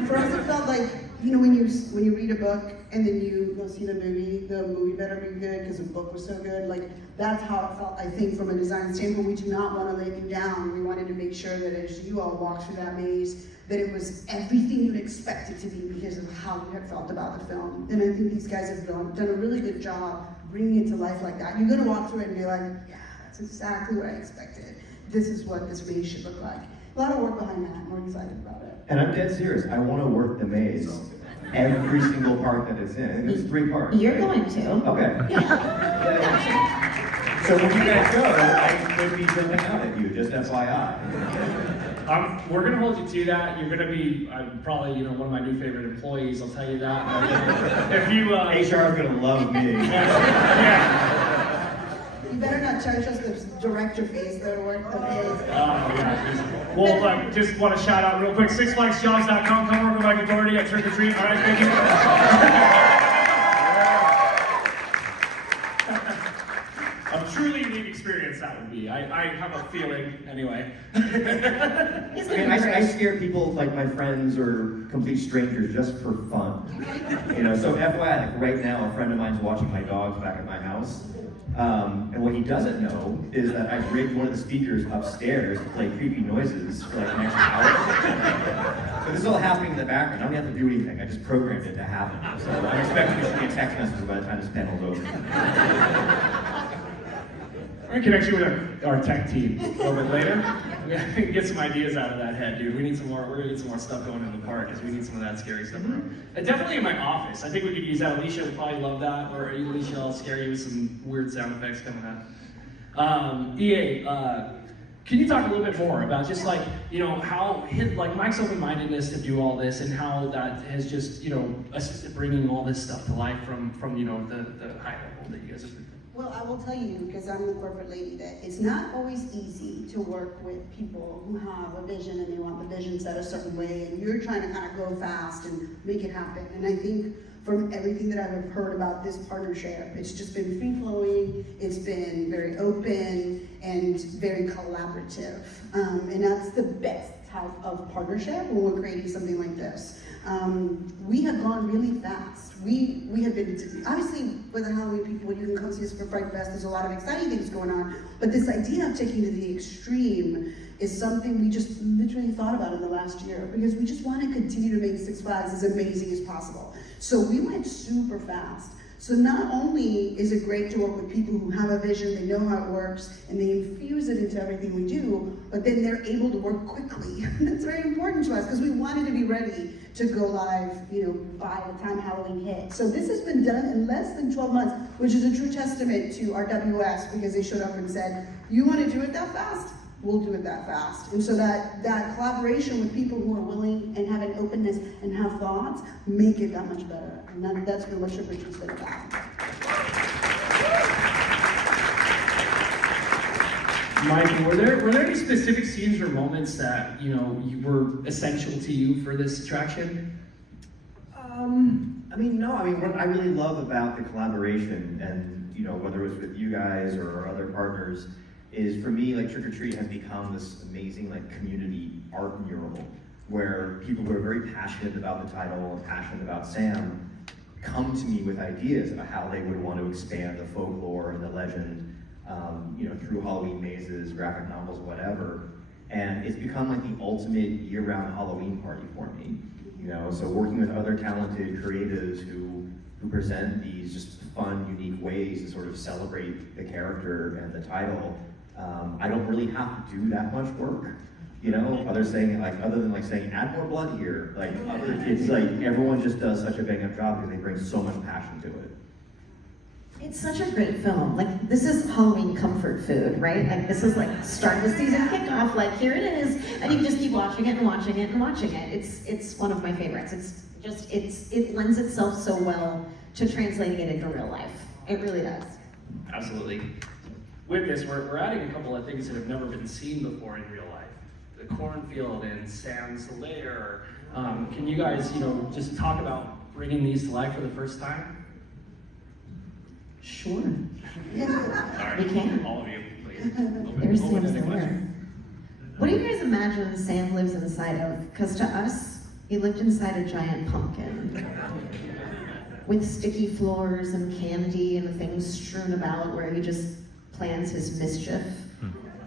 For us, it felt like, when you read a book and then you go see the movie better be good because the book was so good. Like, that's how it felt, I think, from a design standpoint. We do not want to lay you down. We wanted to make sure that as you all walked through that maze, that it was everything you'd expect it to be because of how you had felt about the film. And I think these guys have done a really good job bringing it to life like that. You're going to walk through it and be like, yeah, that's exactly what I expected. This is what this maze should look like. A lot of work behind that, and we're excited about it. And I'm dead serious. I want to work the maze. Every single part that it's in. There's 3 parts. You're going to. Okay. Yeah. So when you guys go, I could be jumping out at you, just FYI. We're going to hold you to that. You're going to be probably one of my new favorite employees, I'll tell you that. If you HR is going to love me. Yeah. You better not charge us the director fees that work the maze. Oh, yeah. Well, just want to shout out real quick, SixFlagsJobs.com. Come work with Michael Doherty at Trick or Treat. All right, thank you. I'm truly leaving. experience that would be. I have a feeling, anyway. I scare people like my friends or complete strangers just for fun. You know, so FYI, like right now, a friend of mine's watching my dogs back at my house. And what he doesn't know is that I've rigged one of the speakers upstairs to play creepy noises for like an extra hour. So this is all happening in the background. I don't have to do anything. I just programmed it to happen. So I'm expecting to see a text message by the time this panel's over. We're in connection with our tech team a little bit later. We gotta get some ideas out of that head, dude. We need some more. We're gonna get some more stuff going in the park because we need some of that scary stuff around. Definitely in my office. I think we could use that. Alicia would probably love that. Or Alicia, I'll scare you with some weird sound effects coming up. EA, can you talk a little bit more about just like, you know, how like Mike's open-mindedness to do all this and how that has just, you know, assisted bringing all this stuff to life from you know, the high level that you guys have been. Well, I will tell you, because I'm the corporate lady, that it's not always easy to work with people who have a vision and they want the vision set a certain way, and you're trying to kind of go fast and make it happen. And I think from everything that I've heard about this partnership, it's just been free-flowing, it's been very open, and very collaborative. And that's the best type of partnership when we're creating something like this. We have gone really fast. We have been, obviously with the Halloween people, you can come see us for Fright Fest, there's a lot of exciting things going on, but this idea of taking to the extreme is something we just literally thought about in the last year, because we just want to continue to make Six Flags as amazing as possible. So we went super fast. So not only is it great to work with people who have a vision, they know how it works, and they infuse it into everything we do, but then they're able to work quickly. That's very important to us, because we wanted to be ready to go live, you know, by the time Halloween hit. So this has been done in less than 12 months, which is a true testament to our WS, because they showed up and said, you want to do it that fast? We'll do it that fast. And so that collaboration with people who are willing and have an openness and have thoughts, make it that much better. And that's been what Trick or Treat's been about. Mike, were there any specific scenes or moments that, you know, were essential to you for this attraction? I mean, no. I mean, what I really love about the collaboration, and you know, whether it was with you guys or our other partners, is for me, like Trick or Treat has become this amazing like community art mural where people who are very passionate about the title and passionate about Sam come to me with ideas about how they would want to expand the folklore and the legend, you know, through Halloween mazes, graphic novels, whatever. And it's become like the ultimate year-round Halloween party for me. You know, so working with other talented creatives who present these just fun, unique ways to sort of celebrate the character and the title. I don't really have to do that much work, you know. Other than like saying add more blood here, like it's like everyone just does such a bang-up job because they bring so much passion to it. It's such a great film. Like, this is Halloween comfort food, right? Like, this is like start the season kickoff, like here it is, and you just keep watching it and watching it and watching it. It's one of my favorites. It lends itself so well to translating it into real life. It really does. Absolutely. With this, we're adding a couple of things that have never been seen before in real life. The cornfield and Sam's lair. Can you guys, you know, just talk about bringing these to life for the first time? Sure. Sorry, We can. all of you, please. There's Sam's lair. What do you guys imagine Sam lives inside of? Because to us, he lived inside a giant pumpkin with sticky floors and candy and things strewn about where he just plans his mischief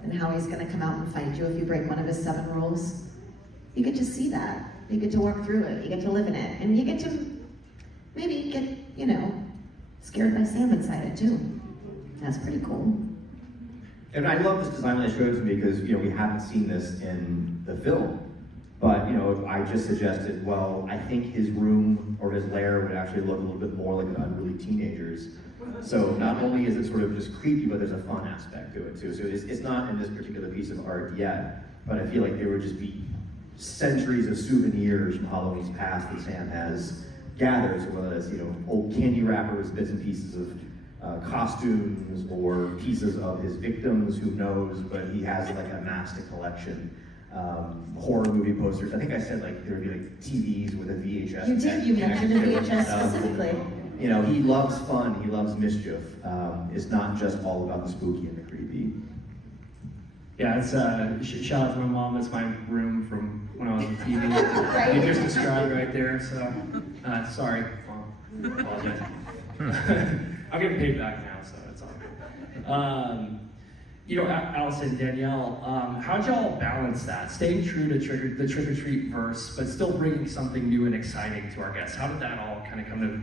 and how he's going to come out and fight you if you break one of his 7 rules. You get to see that. You get to work through it. You get to live in it. And you get to maybe get, you know, scared by Sam inside it too. That's pretty cool. And I love this design when they showed it to me because, you know, we haven't seen this in the film. But, you know, I just suggested, well, I think his room or his lair would actually look a little bit more like an unruly teenager's. So not only is it sort of just creepy, but there's a fun aspect to it too. So it's not in this particular piece of art yet, but I feel like there would just be centuries of souvenirs from Halloween's past that Sam has gathered. So whether that's, you know, old candy wrappers, bits and pieces of costumes, or pieces of his victims, who knows, but he has like a massive collection. Horror movie posters. I think I said like there would be like TVs with a VHS. You did, you mentioned a VHS specifically. You know, he loves fun, he loves mischief. It's not just all about the spooky and the creepy. Yeah, it's shout out to my mom. That's my room from when I was on TV. You just described right there. So sorry, Mom. Apologize. I'm getting paid back now, so it's all good. You know, Allison, Danielle, how'd y'all balance that? Staying true to the trick-or-treat verse, but still bringing something new and exciting to our guests. How did that all kind of come to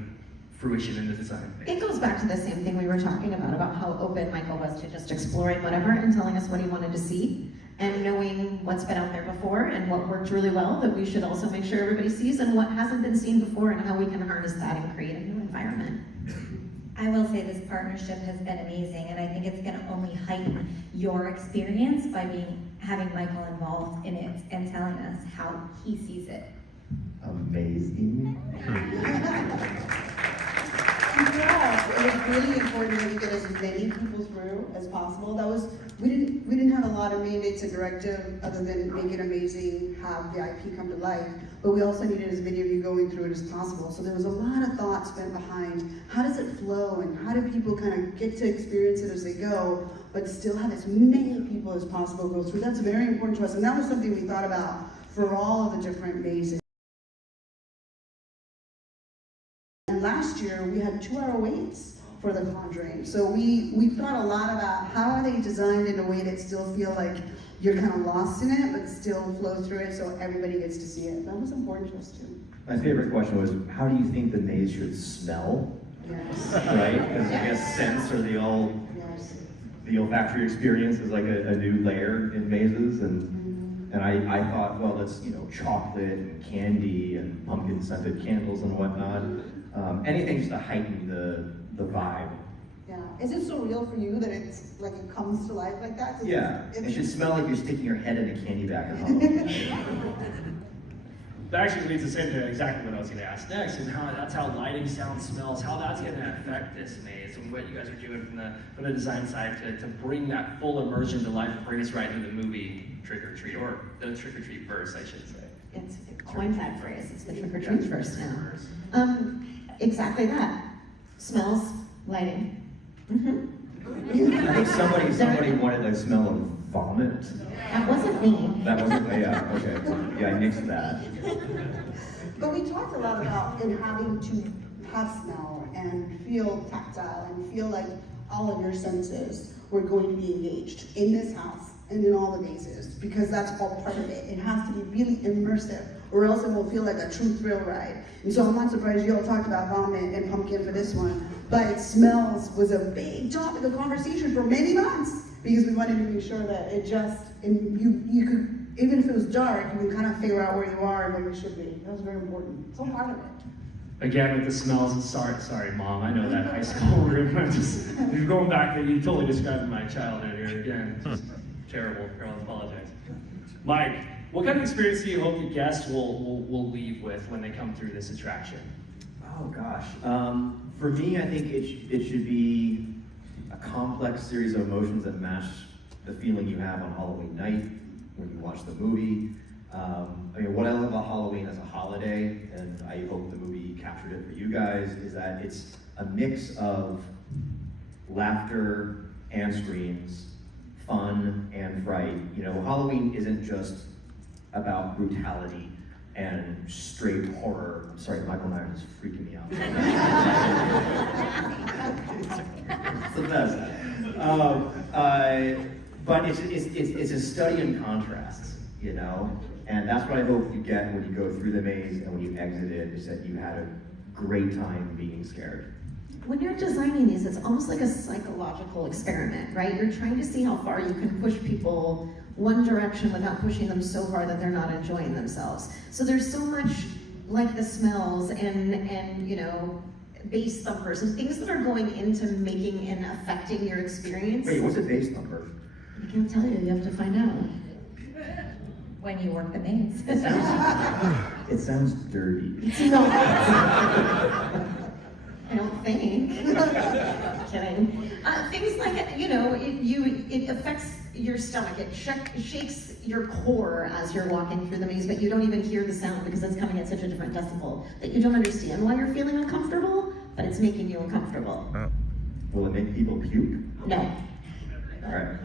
fruition in the design phase? It goes back to the same thing we were talking about how open Michael was to just exploring whatever and telling us what he wanted to see, and knowing what's been out there before and what worked really well that we should also make sure everybody sees, and what hasn't been seen before and how we can harness that and create a new environment. I will say this partnership has been amazing, and I think it's going to only heighten your experience by having Michael involved in it and telling us how he sees it. Amazing. Yeah, it was really important that we get as many people through as possible. We didn't have a lot of mandates and directive other than make it amazing, have the IP come to life. But we also needed as many of you going through it as possible. So there was a lot of thought spent behind how does it flow and how do people kind of get to experience it as they go, but still have as many people as possible go through. That's very important to us, and that was something we thought about for all of the different mazes. And last year we had 2-hour waits for the Conjuring. So we thought a lot about how are they designed in a way that still feel like you're kind of lost in it, but still flow through it so everybody gets to see it. That was important to us too. My favorite question was, how do you think the maze should smell? Yes. Right? Because I guess scents are the olfactory experience is like a new layer in mazes, and I thought, well, that's, you know, chocolate and candy and pumpkin scented candles and whatnot. Anything just to heighten the vibe. Yeah. Is it surreal for you that it's like it comes to life like that? Yeah. It should smell like you're sticking your head in a candy bag at home. That actually leads us into exactly what I was going to ask next, and that's how lighting, sound, smells, how that's going to affect this maze, and what you guys are doing from the design side to bring that full immersion to life and bring us right into the movie Trick or Treat, or the Trick or Treat verse, I should say. It's coined that phrase. It's the trick or treat verse now. Exactly that. Smells, lighting. I think somebody wanted the smell of vomit. That wasn't me. That wasn't, yeah, okay. Yeah, I nixed that. But we talked a lot about it having to have smell and feel tactile and feel like all of your senses were going to be engaged in this house and in all the mazes, because that's all part of it. It has to be really immersive, or else it will feel like a true thrill ride. And so I'm not surprised you all talked about vomit and pumpkin for this one, but smells was a big topic of conversation for many months, because we wanted to make sure that it just, and you could, even if it was dark, you could kind of figure out where you are and where you should be. That was very important. It's all part of it. Again, with the smells, sorry, Mom, I know that high school room. You're going back, you totally described my childhood here again. Just terrible, I apologize. Mike, what kind of experience do you hope the guests will leave with when they come through this attraction? Oh gosh, for me, I think it should be a complex series of emotions that match the feeling you have on Halloween night when you watch the movie. I mean, what I love about Halloween as a holiday, and I hope the movie captured it for you guys, is that it's a mix of laughter and screams, fun and fright. You know, Halloween isn't just about brutality and straight horror. I'm sorry, Michael Myers is freaking me out. It's the best. But it's a study in contrasts, you know? And that's what I hope you get when you go through the maze and when you exit it, is that you had a great time being scared. When you're designing these, it's almost like a psychological experiment, right? You're trying to see how far you can push people one direction without pushing them so far that they're not enjoying themselves. So there's so much like the smells and you know, bass thumpers and things that are going into making and affecting your experience. Wait, what's a bass thumper? I can't tell you, you have to find out. When you work the maze. It sounds dirty. No. I don't think. Kidding. Things like, you know, it affects your stomach. It shakes your core as you're walking through the maze, but you don't even hear the sound because it's coming at such a different decibel that you don't understand why you're feeling uncomfortable, but it's making you uncomfortable. Will it make people puke? No. All right.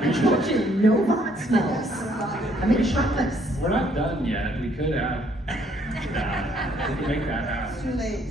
I told you, no vomit smells. I'm in shopless. We're not done yet. We could add that. We could make that happen. Too late.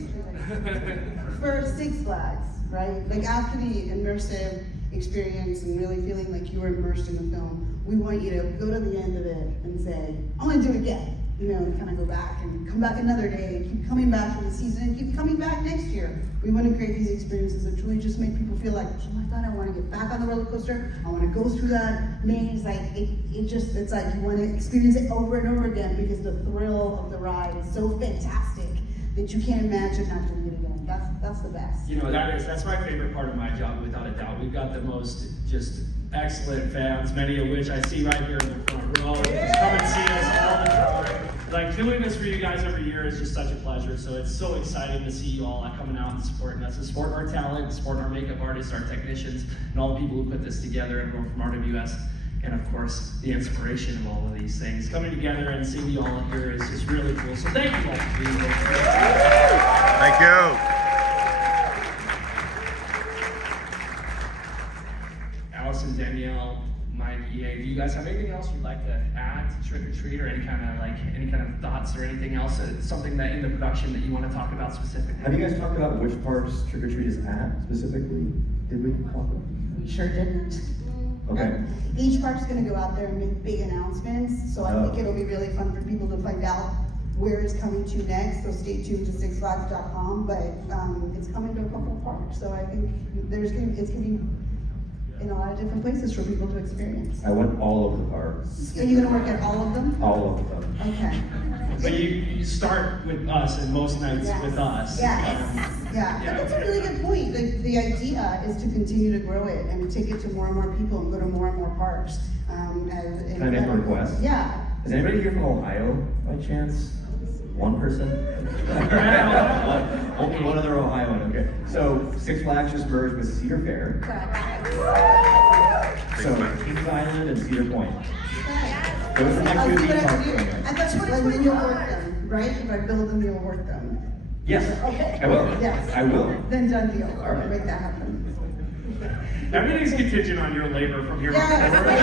For Six Flags, right? Like after the immersive experience and really feeling like you were immersed in the film, we want you to go to the end of it and say, I want to do it again. You know, and kind of go back and come back another day and keep coming back for the season and keep coming back next year. We want to create these experiences that truly just make people feel like, oh my God, I want to get back on the roller coaster. I want to go through that maze. Like it's like you want to experience it over and over again because the thrill of the ride is so fantastic that you can't imagine not doing it again. That's the best. You know, that's my favorite part of my job, without a doubt. We've got the most just excellent fans, many of which I see right here in the front row. Just come and see us all the time. Like, doing this for you guys every year is just such a pleasure. So it's so exciting to see you all coming out and supporting us, and supporting our talent, supporting our makeup artists, our technicians, and all the people who put this together, everyone from RWS. And of course, the inspiration of all of these things. Coming together and seeing you all here is just really cool. So thank you all for being here. Thank you. Allison, Danielle, Mike, EA, do you guys have anything else you'd like to add to Trick or Treat, or any kind of thoughts or anything else, something that in the production that you want to talk about specifically? Have you guys talked about which parks Trick or Treat is at specifically? Did we talk about? We sure didn't. Okay. Each park's going to go out there and make big announcements, so I think it'll be really fun for people to find out where it's coming to next. So stay tuned to sixflags.com, but it's coming to a couple of parks, so I think it's going to be in a lot of different places for people to experience. I went all of the parks. Are you going to work at all of them? All of them. Okay. But you start with us, and most nights with us. Yeah, but that's a really good point. The idea is to continue to grow it and take it to more and more people and go to more and more parks. Can I make a request? Yeah. Is anybody here from Ohio by chance? One person? Only one other Ohioan, okay. So Six Flags just merged with Cedar Fair. So Kings Island and Cedar Point. Those are my I'll two see what I theme can do. parks. And that's what then you'll work them, right? If I build them, you'll work them. Yes, Okay. I will. Yes. I will. Then done deal. All right. Make that happen. Everything's contingent on your labor from here on forward.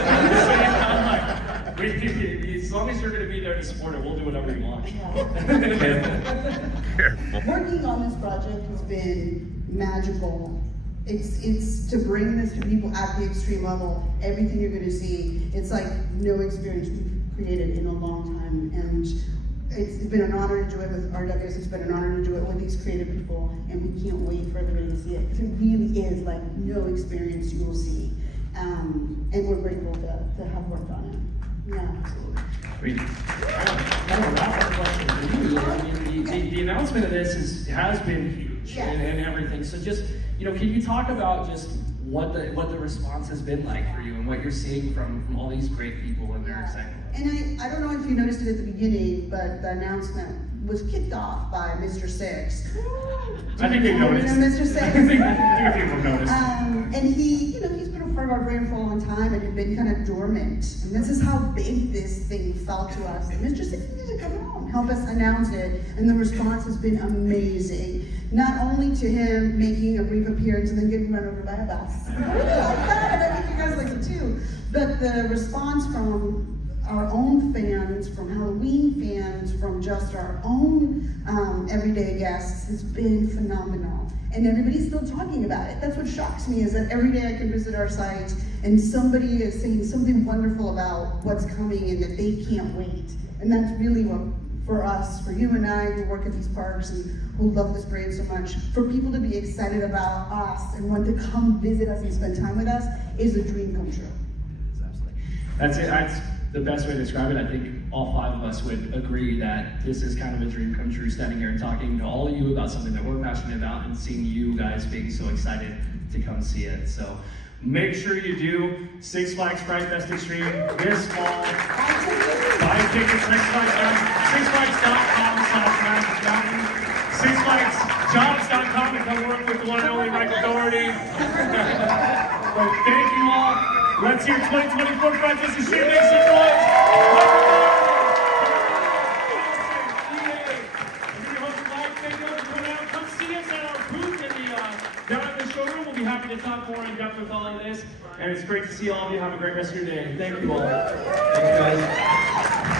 As long as you're going to be there to support it, we'll do whatever you want. Working on this project has been magical. It's to bring this to people at the extreme level. Everything you're going to see, it's like no experience we've created in a long time, and it's been an honor to do it with RWS. It's been an honor to do it with these creative people, and we can't wait for everybody to see it, because it really is like no experience you will see, and we're grateful to have worked on it. Yeah, absolutely. The announcement of this has been huge, and everything. So just, can you talk about just what the response has been like for you, and what you're seeing from all these great people and their excitement? And I don't know if you noticed it at the beginning, but the announcement was kicked off by Mr. Six. I think they noticed. Mr. Six. I think people noticed. And he's been a part of our brand for a long time, and had been kind of dormant. And this is how big this thing felt to us. And Mr. Six needed to come out and help us announce it, and the response has been amazing. Not only to him making a brief appearance and then getting run over by a bus. I think you guys like it too. But the response from our own fans, from Halloween fans, from just our own everyday guests has been phenomenal. And everybody's still talking about it. That's what shocks me, is that every day I can visit our site and somebody is saying something wonderful about what's coming and that they can't wait. And that's really what, for us, for you and I who work at these parks and who love this brand so much, for people to be excited about us and want to come visit us and spend time with us is a dream come true. Absolutely. That's it. That's the best way to describe it. I think all five of us would agree that this is kind of a dream come true, standing here and talking to all of you about something that we're passionate about, and seeing you guys being so excited to come see it. So make sure you do Six Flags Fright Fest Extreme this fall. Buy tickets, sixflags.com/Magic sixflagsjobs.com to come work with the one and only Michael Doherty. But thank you all. Let's hear 2024 Fright Fest Extreme. Make some noise. Come see us at to talk more in depth with all of this, and it's great to see all of you. Have a great rest of your day. Thank you all. Thanks, guys.